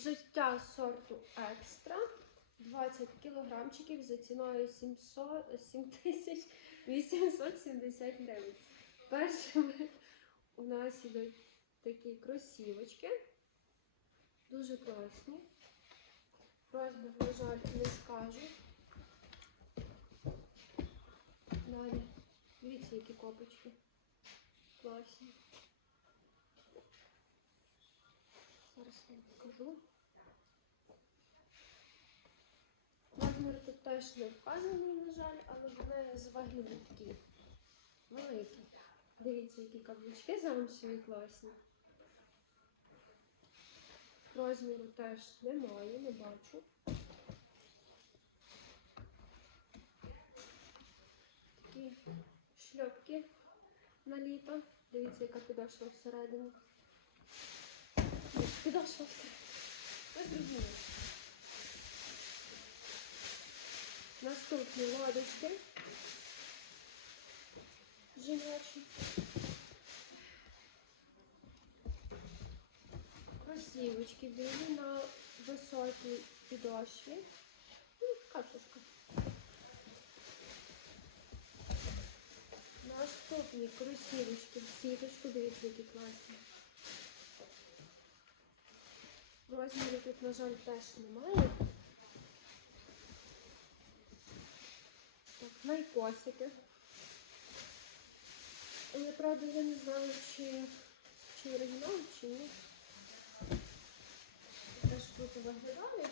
Взуття сорту екстра. 20 кілограмчиків за ціною 700 7870 гривень. Першими у нас ідуть такі кросівочки. Дуже класні. Розмір, на жаль, не скажу. Далі. Дивіться, які копочки. Класні. Зараз покажу. Розмір тут теж не вказаний, на жаль, але вони з вигляду такі великі. Дивіться, які каблучки замшеві класні. Розміру теж немає, не бачу. Такі шльопки на літо. Дивіться, яка підошва всередині. Всередині. Ви зрозуміли. Наступні лодочки. Жіночі. Кросівочки білі на високій підошві. Ну, катушка. Наступні кросівочки в сіточку, дивіться, які класні. Розміру тут, на жаль, теж немає. Так, найкосики. Я правда я не знаю, чи, чи оригінал, чи ні. Теж круто виглядає.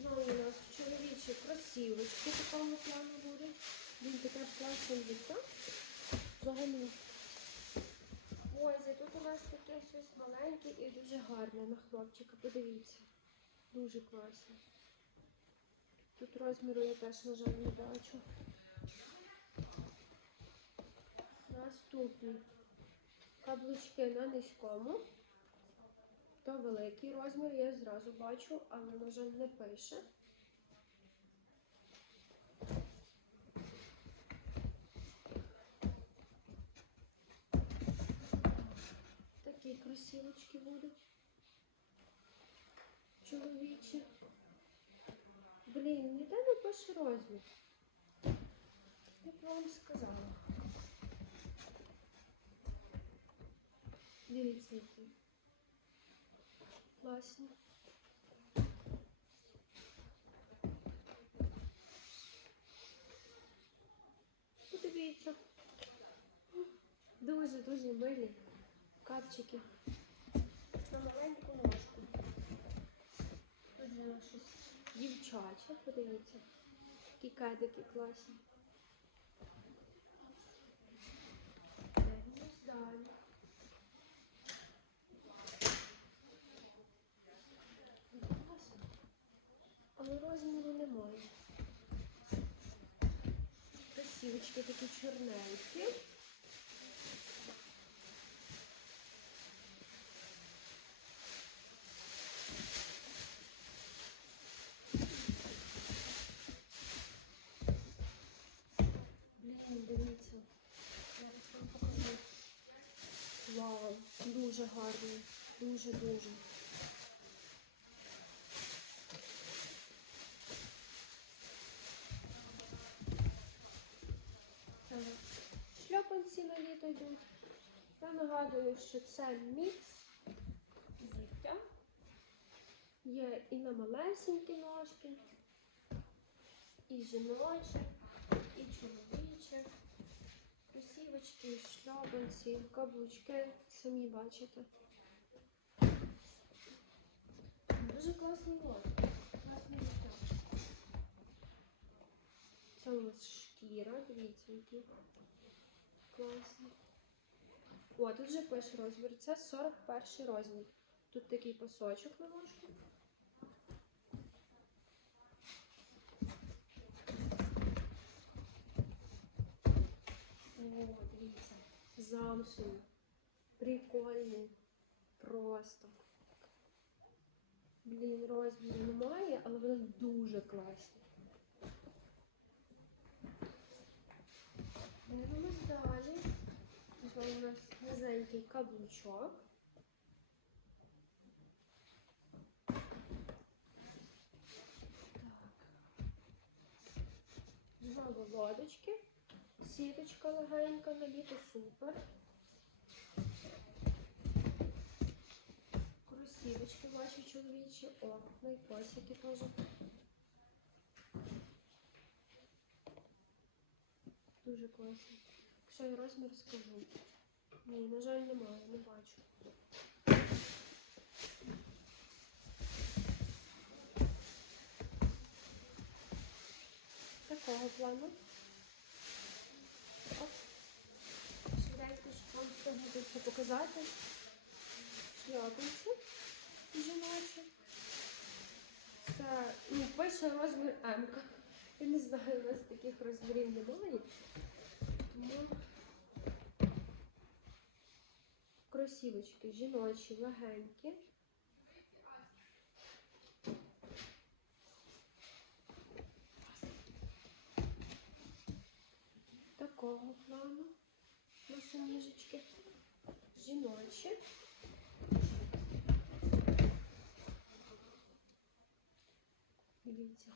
Знову у нас чоловічі кросівочки такого плану будуть. Він таке класне життя. Взагалі. Ось, тут у нас таке щось маленьке і дуже гарне на хлопчика. Подивіться. Дуже класно. Тут розміру я теж, на жаль, не бачу. Наступні каблучки на низькому. То великий розмір, я зразу бачу, але, на жаль, не пише. Такі кросівочки будуть. Чоловічі. Блін, ніде не пише розмір. Я б вам сказала. Дивіться, які. Класні. Подивіться. Дуже-дуже милі Капчики. На маленьку ножку. Тут на щось дівчаче, подивіться. Такі кедики класні. Дивимось далі. Але розміру немає. Красивочки такі чорненькі. Блін, дивіться. Зараз вам покажу. Вау, дуже гарний. Дуже-дуже. Шльопанці на літо йдуть. Я нагадую, що це мікс взуття. Є і на малесенькі ножки, і жіночі, і чоловічі. Кросівочки, шльопанці, каблучки, самі бачите. Дуже класний лот. Класний взуття. Це у нас шкіра, дивіться, які класні. О, тут вже пише розмір. Це 41 розмір. Тут такий пасочок на ножку. О, дивіться, замшений, прикольний, просто. Блін, розміру немає, але вони дуже класні. Дивимось далі. Тут у нас низенький каблучок. Так. Знову лодочки. Сіточка легенька на літо супер. Кросівочки бачу чоловічі. О, найкосики теж. Дуже класно. Якщо я розмір скажу. Ні, на жаль, немає, не бачу. Такого плану. Швиденько, щоб вам встигнути все показати. Шльопанці жіночі. Це, ну, пише розмір М. Я не знаю, у нас таких розмірів немає. Тому кросівочки жіночі, легенькі. Такого плану. Босоніжечки. Жіночі. Дивіться.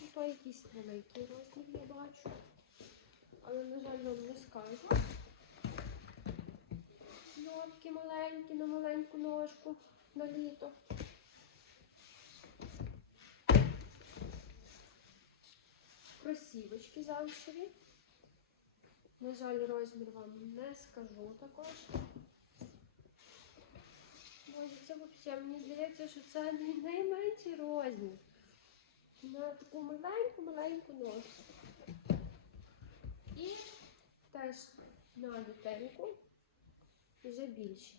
Ну, то якийсь великий розмір я бачу. Але, на жаль, вам не скажу. Ножки маленькі на маленьку ножку на літо. Кросівочки замшеві. На жаль, розмір вам не скажу також. Боже, це взагалі, мені здається, що це найменший розмір. На таку маленьку-маленьку ножку. І теж на дитинку вже більше.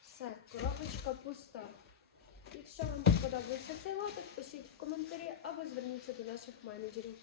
Все, коробочка пуста. Якщо вам сподобався цей лотик, пишіть в коментарі або зверніться до наших менеджерів.